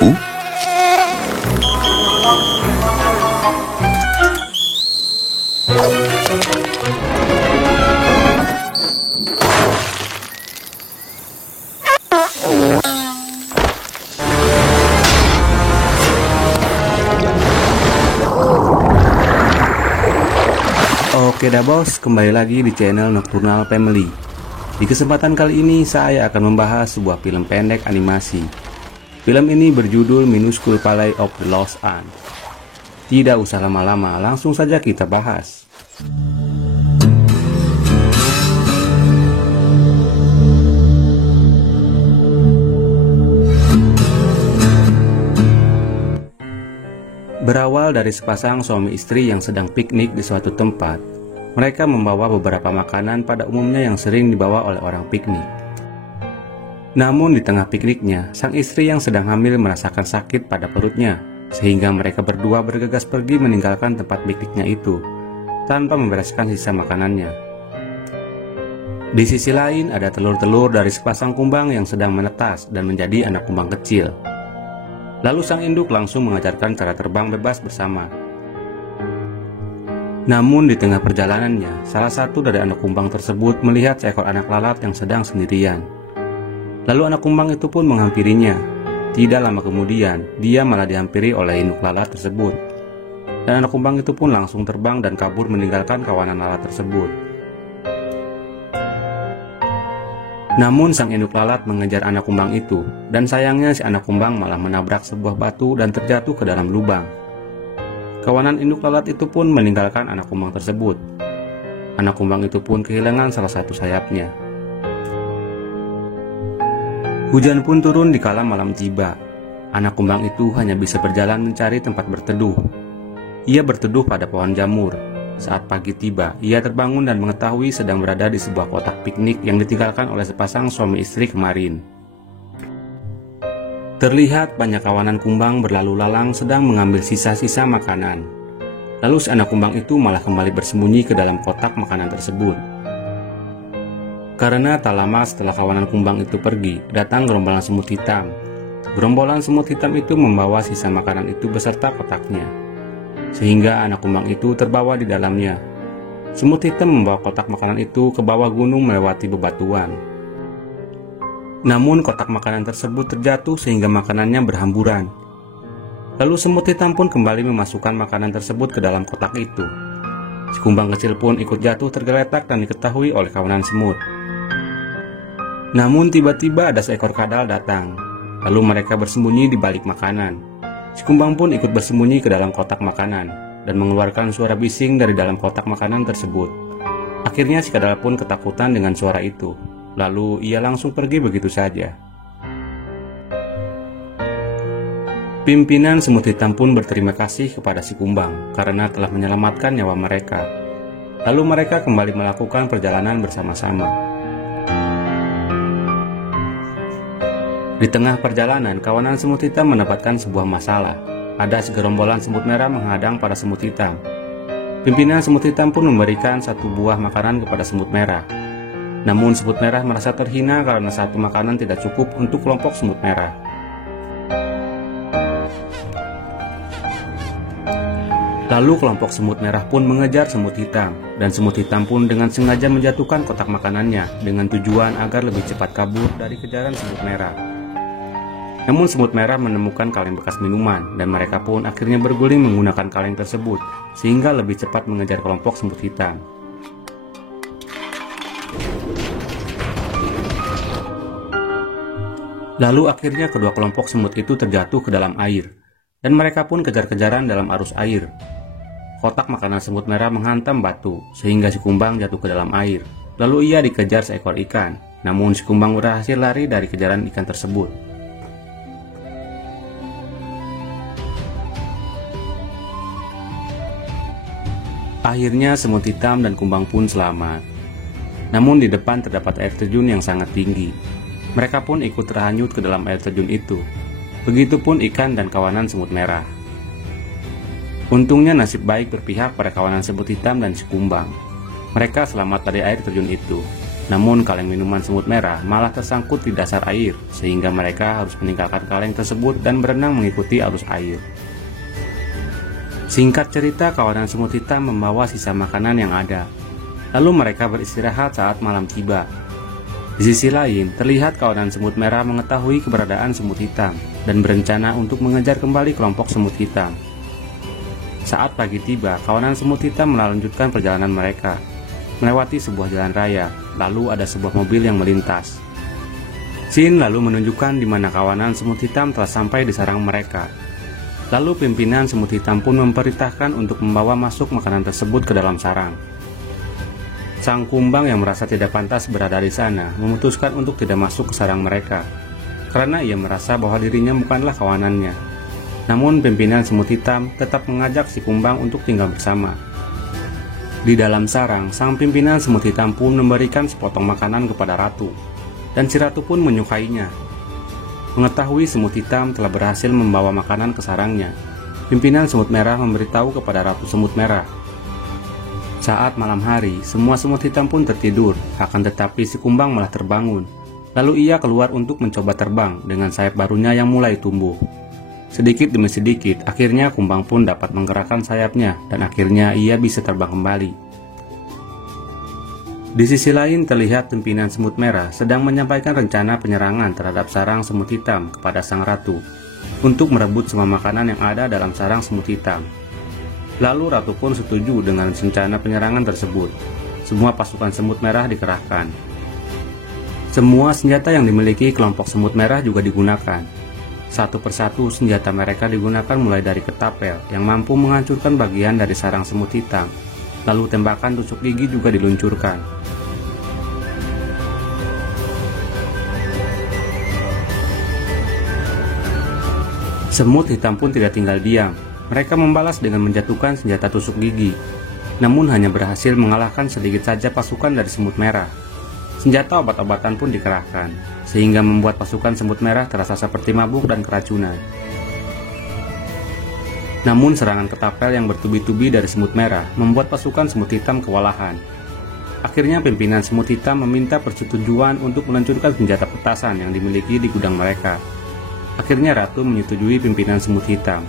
Oke dah bos, kembali lagi di channel Nocturnal Family. Di kesempatan kali ini saya akan membahas sebuah film pendek animasi. Film ini berjudul Minuscule Palais of the Lost Aunt. Tidak usah lama-lama, langsung saja kita bahas. Berawal dari sepasang suami istri yang sedang piknik di suatu tempat, mereka membawa beberapa makanan pada umumnya yang sering dibawa oleh orang piknik. Namun di tengah pikniknya, sang istri yang sedang hamil merasakan sakit pada perutnya, sehingga mereka berdua bergegas pergi meninggalkan tempat pikniknya itu, tanpa membereskan sisa makanannya. Di sisi lain ada telur-telur dari sepasang kumbang yang sedang menetas dan menjadi anak kumbang kecil. Lalu sang induk langsung mengajarkan cara terbang bebas bersama. Namun di tengah perjalanannya, salah satu dari anak kumbang tersebut melihat seekor anak lalat yang sedang sendirian. Lalu anak kumbang itu pun menghampirinya. Tidak lama kemudian, dia malah dihampiri oleh induk lalat tersebut. Dan anak kumbang itu pun langsung terbang dan kabur meninggalkan kawanan lalat tersebut. Namun sang induk lalat mengejar anak kumbang itu, dan sayangnya si anak kumbang malah menabrak sebuah batu dan terjatuh ke dalam lubang. Kawanan induk lalat itu pun meninggalkan anak kumbang tersebut. Anak kumbang itu pun kehilangan salah satu sayapnya. Hujan pun turun di kala malam tiba. Anak kumbang itu hanya bisa berjalan mencari tempat berteduh. Ia berteduh pada pohon jamur. Saat pagi tiba, ia terbangun dan mengetahui sedang berada di sebuah kotak piknik yang ditinggalkan oleh sepasang suami istri kemarin. Terlihat banyak kawanan kumbang berlalu lalang sedang mengambil sisa-sisa makanan. Lalu si anak kumbang itu malah kembali bersembunyi ke dalam kotak makanan tersebut. Karena tak lama setelah kawanan kumbang itu pergi, datang gerombolan semut hitam. Gerombolan semut hitam itu membawa sisa makanan itu beserta kotaknya, sehingga anak kumbang itu terbawa di dalamnya. Semut hitam membawa kotak makanan itu ke bawah gunung melewati bebatuan. Namun kotak makanan tersebut terjatuh sehingga makanannya berhamburan. Lalu semut hitam pun kembali memasukkan makanan tersebut ke dalam kotak itu. Si kumbang kecil pun ikut jatuh tergeletak dan diketahui oleh kawanan semut. Namun tiba-tiba ada seekor kadal datang. Lalu mereka bersembunyi di balik makanan. Si kumbang pun ikut bersembunyi ke dalam kotak makanan dan mengeluarkan suara bising dari dalam kotak makanan tersebut. Akhirnya si kadal pun ketakutan dengan suara itu. Lalu ia langsung pergi begitu saja. Pimpinan semut hitam pun berterima kasih kepada si kumbang karena telah menyelamatkan nyawa mereka. Lalu mereka kembali melakukan perjalanan bersama-sama. Di tengah perjalanan, kawanan semut hitam mendapatkan sebuah masalah. Ada segerombolan semut merah menghadang para semut hitam. Pimpinan semut hitam pun memberikan satu buah makanan kepada semut merah. Namun semut merah merasa terhina karena satu makanan tidak cukup untuk kelompok semut merah. Lalu kelompok semut merah pun mengejar semut hitam, dan semut hitam pun dengan sengaja menjatuhkan kotak makanannya dengan tujuan agar lebih cepat kabur dari kejaran semut merah. Namun semut merah menemukan kaleng bekas minuman, dan mereka pun akhirnya berguling menggunakan kaleng tersebut, sehingga lebih cepat mengejar kelompok semut hitam. Lalu akhirnya kedua kelompok semut itu terjatuh ke dalam air, dan mereka pun kejar-kejaran dalam arus air. Kotak makanan semut merah menghantam batu, sehingga si kumbang jatuh ke dalam air. Lalu ia dikejar seekor ikan, namun si kumbang berhasil lari dari kejaran ikan tersebut. Akhirnya semut hitam dan kumbang pun selamat. Namun di depan terdapat air terjun yang sangat tinggi. Mereka pun ikut terhanyut ke dalam air terjun itu. Begitupun ikan dan kawanan semut merah. Untungnya nasib baik berpihak pada kawanan semut hitam dan si kumbang. Mereka selamat dari air terjun itu. Namun kaleng minuman semut merah malah tersangkut di dasar air, sehingga mereka harus meninggalkan kaleng tersebut dan berenang mengikuti arus air. Singkat cerita, kawanan semut hitam membawa sisa makanan yang ada. Lalu mereka beristirahat saat malam tiba. Di sisi lain, terlihat kawanan semut merah mengetahui keberadaan semut hitam dan berencana untuk mengejar kembali kelompok semut hitam. Saat pagi tiba, kawanan semut hitam melanjutkan perjalanan mereka, melewati sebuah jalan raya, lalu ada sebuah mobil yang melintas. Shin lalu menunjukkan di mana kawanan semut hitam telah sampai di sarang mereka. Lalu pimpinan semut hitam pun memerintahkan untuk membawa masuk makanan tersebut ke dalam sarang. Sang kumbang yang merasa tidak pantas berada di sana memutuskan untuk tidak masuk ke sarang mereka, karena ia merasa bahwa dirinya bukanlah kawanannya. Namun pimpinan semut hitam tetap mengajak si kumbang untuk tinggal bersama. Di dalam sarang, sang pimpinan semut hitam pun memberikan sepotong makanan kepada ratu, dan si ratu pun menyukainya. Mengetahui semut hitam telah berhasil membawa makanan ke sarangnya, pimpinan semut merah memberitahu kepada ratu semut merah. Saat malam hari, semua semut hitam pun tertidur, akan tetapi si kumbang malah terbangun. Lalu ia keluar untuk mencoba terbang dengan sayap barunya yang mulai tumbuh. Sedikit demi sedikit, akhirnya kumbang pun dapat menggerakkan sayapnya dan akhirnya ia bisa terbang kembali. Di sisi lain terlihat pimpinan semut merah sedang menyampaikan rencana penyerangan terhadap sarang semut hitam kepada sang ratu untuk merebut semua makanan yang ada dalam sarang semut hitam. Lalu ratu pun setuju dengan rencana penyerangan tersebut. Semua pasukan semut merah dikerahkan. Semua senjata yang dimiliki kelompok semut merah juga digunakan. Satu persatu senjata mereka digunakan mulai dari ketapel yang mampu menghancurkan bagian dari sarang semut hitam. Lalu tembakan tusuk gigi juga diluncurkan. Semut hitam pun tidak tinggal diam. Mereka membalas dengan menjatuhkan senjata tusuk gigi. Namun hanya berhasil mengalahkan sedikit saja pasukan dari semut merah. Senjata obat-obatan pun dikerahkan, sehingga membuat pasukan semut merah terasa seperti mabuk dan keracunan. Namun serangan ketapel yang bertubi-tubi dari semut merah membuat pasukan semut hitam kewalahan. Akhirnya pimpinan semut hitam meminta persetujuan untuk meluncurkan senjata petasan yang dimiliki di gudang mereka. Akhirnya ratu menyetujui pimpinan semut hitam.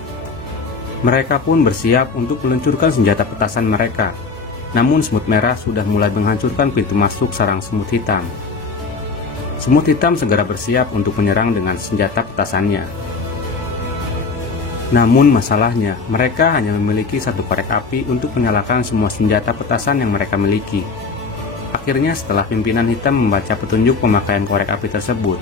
Mereka pun bersiap untuk meluncurkan senjata petasan mereka. Namun semut merah sudah mulai menghancurkan pintu masuk sarang semut hitam. Semut hitam segera bersiap untuk menyerang dengan senjata petasannya. Namun masalahnya, mereka hanya memiliki satu korek api untuk menyalakan semua senjata petasan yang mereka miliki. Akhirnya setelah pimpinan hitam membaca petunjuk pemakaian korek api tersebut,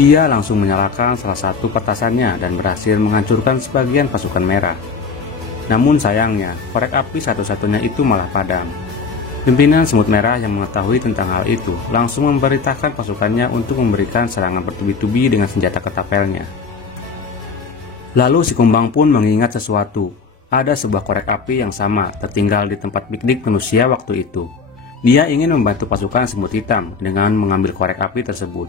ia langsung menyalakan salah satu petasannya dan berhasil menghancurkan sebagian pasukan merah. Namun sayangnya, korek api satu-satunya itu malah padam. Pimpinan semut merah yang mengetahui tentang hal itu langsung memerintahkan pasukannya untuk memberikan serangan bertubi-tubi dengan senjata ketapelnya. Lalu si kumbang pun mengingat sesuatu. Ada sebuah korek api yang sama tertinggal di tempat piknik manusia waktu itu. Dia ingin membantu pasukan semut hitam dengan mengambil korek api tersebut.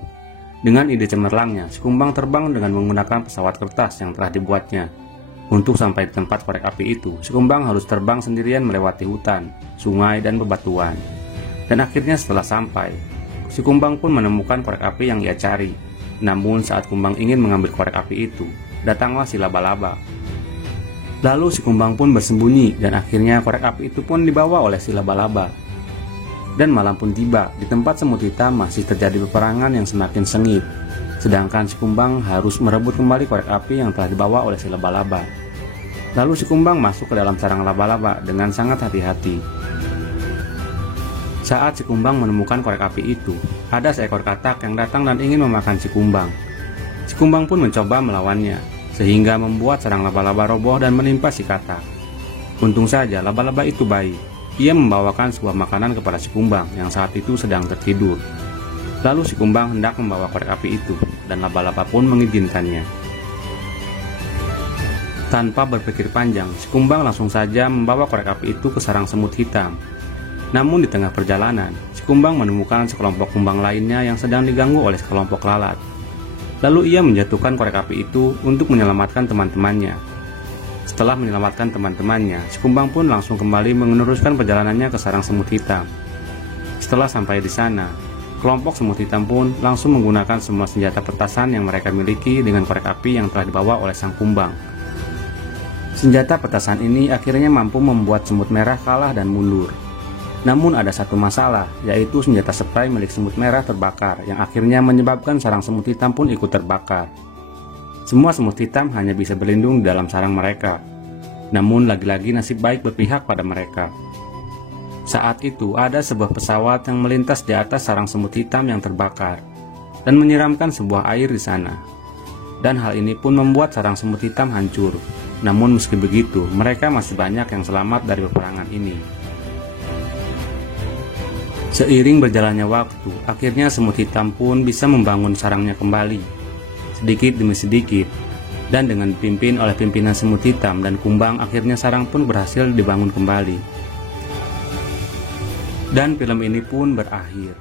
Dengan ide cemerlangnya, si kumbang terbang dengan menggunakan pesawat kertas yang telah dibuatnya. Untuk sampai di tempat korek api itu, si kumbang harus terbang sendirian melewati hutan, sungai, dan bebatuan. Dan akhirnya setelah sampai, si kumbang pun menemukan korek api yang ia cari. Namun saat kumbang ingin mengambil korek api itu, datanglah si laba-laba. Lalu si kumbang pun bersembunyi dan akhirnya korek api itu pun dibawa oleh si laba-laba. Dan malam pun tiba, di tempat semut hitam masih terjadi peperangan yang semakin sengit. Sedangkan si kumbang harus merebut kembali korek api yang telah dibawa oleh si laba-laba. Lalu si kumbang masuk ke dalam sarang laba-laba dengan sangat hati-hati. Saat si kumbang menemukan korek api itu, ada seekor katak yang datang dan ingin memakan si kumbang. Si kumbang pun mencoba melawannya, sehingga membuat sarang laba-laba roboh dan menimpa si katak. Untung saja laba-laba itu baik. Ia membawakan sebuah makanan kepada si kumbang yang saat itu sedang tertidur. Lalu si kumbang hendak membawa korek api itu, dan laba-laba pun mengizinkannya. Tanpa berpikir panjang, si kumbang langsung saja membawa korek api itu ke sarang semut hitam. Namun di tengah perjalanan, si kumbang menemukan sekelompok kumbang lainnya yang sedang diganggu oleh sekelompok lalat. Lalu ia menjatuhkan korek api itu untuk menyelamatkan teman-temannya. Setelah menyelamatkan teman-temannya, si kumbang pun langsung kembali meneruskan perjalanannya ke sarang semut hitam. Setelah sampai di sana, kelompok semut hitam pun langsung menggunakan semua senjata petasan yang mereka miliki dengan korek api yang telah dibawa oleh sang kumbang. Senjata petasan ini akhirnya mampu membuat semut merah kalah dan mundur. Namun ada satu masalah, yaitu senjata spray milik semut merah terbakar, yang akhirnya menyebabkan sarang semut hitam pun ikut terbakar. Semua semut hitam hanya bisa berlindung di dalam sarang mereka. Namun lagi-lagi nasib baik berpihak pada mereka. Saat itu ada sebuah pesawat yang melintas di atas sarang semut hitam yang terbakar dan menyiramkan sebuah air di sana. Dan hal ini pun membuat sarang semut hitam hancur. Namun meski begitu, mereka masih banyak yang selamat dari peperangan ini. Seiring berjalannya waktu, akhirnya semut hitam pun bisa membangun sarangnya kembali, sedikit demi sedikit. Dan dengan dipimpin oleh pimpinan semut hitam dan kumbang, akhirnya sarang pun berhasil dibangun kembali. Dan film ini pun berakhir.